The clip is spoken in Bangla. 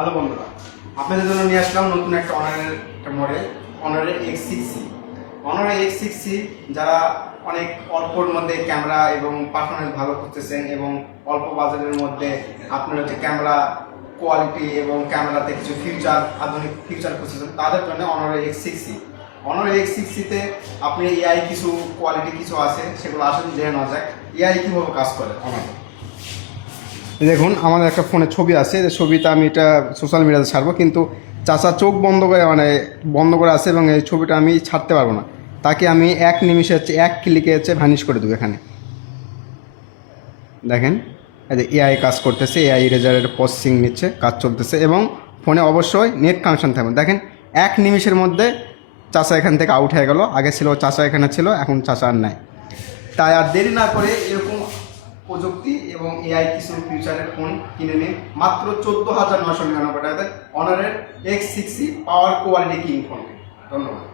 হ্যালো বন্ধুরা, আপনাদের জন্য নিয়ে আসলাম নতুন একটা অনারের মডেল, অনারের X6C। অনারের X6C যারা অনেক অল্পর মধ্যে ক্যামেরা এবং পারফরমেন্স ভালো করতেছেন এবং অল্প বাজেটের মধ্যে আপনার হচ্ছে ক্যামেরা কোয়ালিটি এবং ক্যামেরাতে কিছু আধুনিক ফিউচার খুঁজছেন, তাদের জন্য অনারের X6C। অনারের X6C-তে আপনি এআই কিছু কোয়ালিটি কিছু আছে, সেগুলো আসলে জেনে নেওয়া যাক এআই কীভাবে কাজ করে। অনার দেখুন, আমাদের একটা ফোনে ছবি আছে, ছবিটা আমি এটা সোশ্যাল মিডিয়াতে ছাড়বো, কিন্তু চাচা চোখ বন্ধ করে বন্ধ করে আছে এবং এই ছবিটা আমি ছাড়তে পারবো না। তাকে আমি এক নিমিষে এক ক্লিকে ভ্যানিশ করে দেবো। এখানে দেখেন, এই যে এআই কাজ করতেছে, এআই রেজারের প্রসেসিং নিচ্ছে, কাজ চলতেছে এবং ফোনে অবশ্যই নেট কানেকশন থাকবে। দেখেন, এক নিমিষের মধ্যে চাচা এখান থেকে আউট হয়ে গেল। আগে ছিল চাচা এখানে ছিল, এখন চাচা আর নাই। তাই আর দেরি না করে এরকম প্রযুক্তি এবং এআই কিছু ফিউচারের ফোন কিনে নিন মাত্র 14,999 টাকাতে অনারের X6C পাওয়ার কোয়ালিটি কিং ফোন। ধন্যবাদ।